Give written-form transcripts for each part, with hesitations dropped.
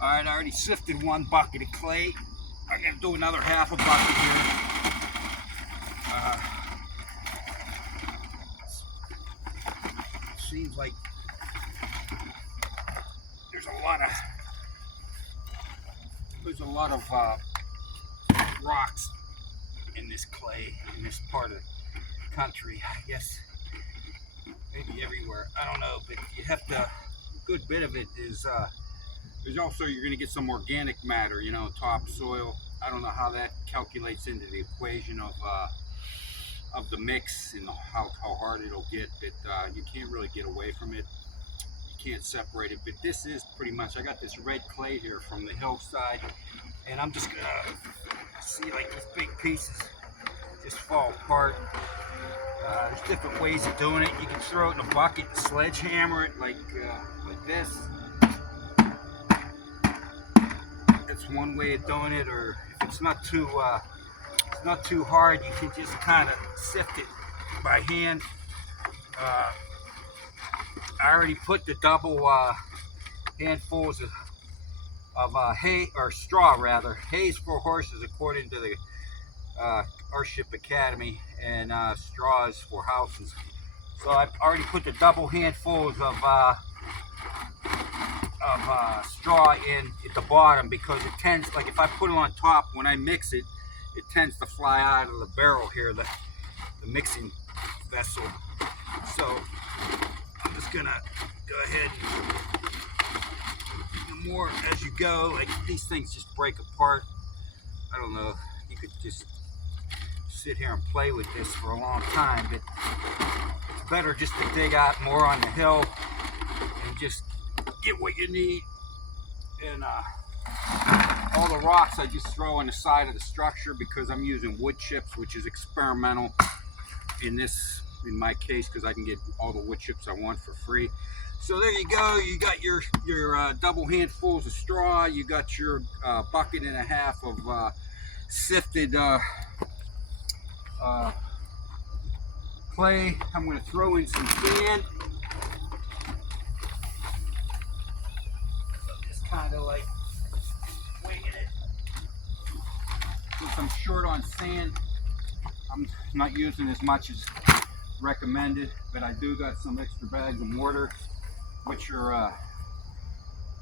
Alright, I already sifted 1 bucket of clay. I'm going to do another half a bucket here. Seems like there's a lot of rocks in this clay, in this part of the country. I guess maybe everywhere. I don't know, but you have to, a good bit of it is, there's also, you're going to get some organic matter, you know, topsoil. I don't know how that calculates into the equation of the mix and how hard it'll get, but you can't really get away from it. You can't separate it, but this is pretty much, I got this red clay here from the hillside, and I'm just gonna see, like, these big pieces just fall apart. There's different ways of doing it. You can throw it in a bucket and sledgehammer it like this. That's one way of doing it, or if it's not too hard, you can just kind of sift it by hand. I already put the double handfuls of hay, or straw rather. Hay is for horses according to the Earthshed Academy, and straw is for houses. So I've already put the double handfuls of straw in at the bottom, because it tends, like if I put it on top, when I mix it, it tends to fly out of the barrel here, the mixing vessel. So I'm just gonna go ahead and the more as you go, like these things just break apart. I don't know, you could just sit here and play with this for a long time, but it's better just to dig out more on the hill and just get what you need. And all the rocks I just throw on the side of the structure, because I'm using wood chips, which is experimental in my case, because I can get all the wood chips I want for free. So there you go. You got your double handfuls of straw. You got your bucket and a half of sifted clay. I'm going to throw in some sand. Just kind of like winging it. Since I'm short on sand, I'm not using as much as recommended, but I do got some extra bags of mortar, which are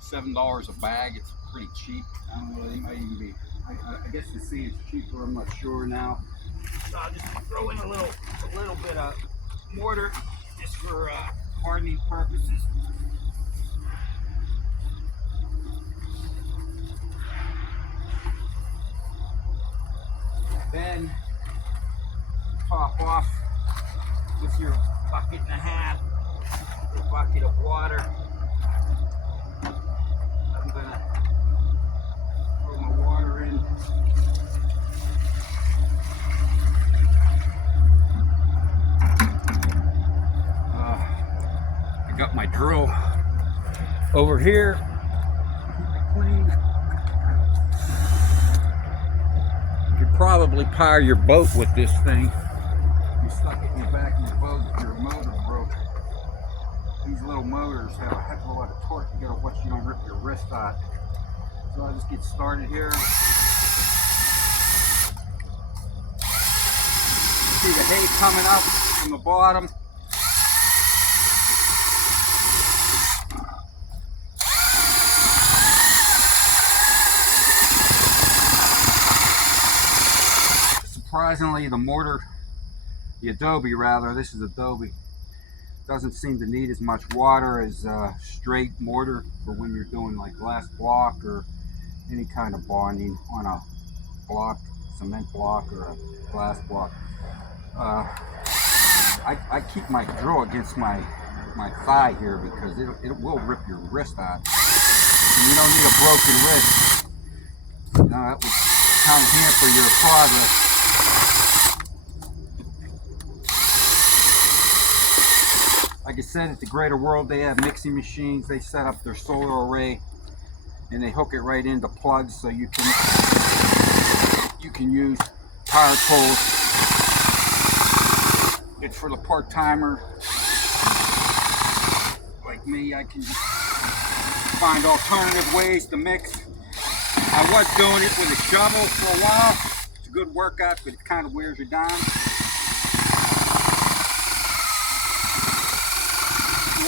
$7 a bag. It's pretty cheap. I don't know, they might even be, I guess the sea is cheaper, I'm not sure now. So I'll just throw in a little bit of mortar just for hardening purposes. Then top off with your bucket and a half, a bucket of water. I'm gonna throw my water in. I got my drill over here. Keep it clean. You could probably power your boat with this thing. You stuck it in the back of your boat if your motor broke. These little motors have a heck of a lot of torque. You gotta watch you don't rip your wrist out. So I'll just get started here. See the hay coming up from the bottom. Surprisingly, the mortar, the adobe rather, this is adobe, doesn't seem to need as much water as straight mortar for when you're doing like glass block or any kind of bonding on a block, cement block or a glass block. I keep my drill against my thigh here because it will rip your wrist out. And you don't need a broken wrist. That would kind of hamper your progress. Like I said, at the Greater World, they have mixing machines. They set up their solar array and they hook it right into plugs, so you can use power tools. It's for the part-timer like me. I can just find alternative ways to mix. I was doing it with a shovel for a while. It's a good workout, but it kind of wears you down.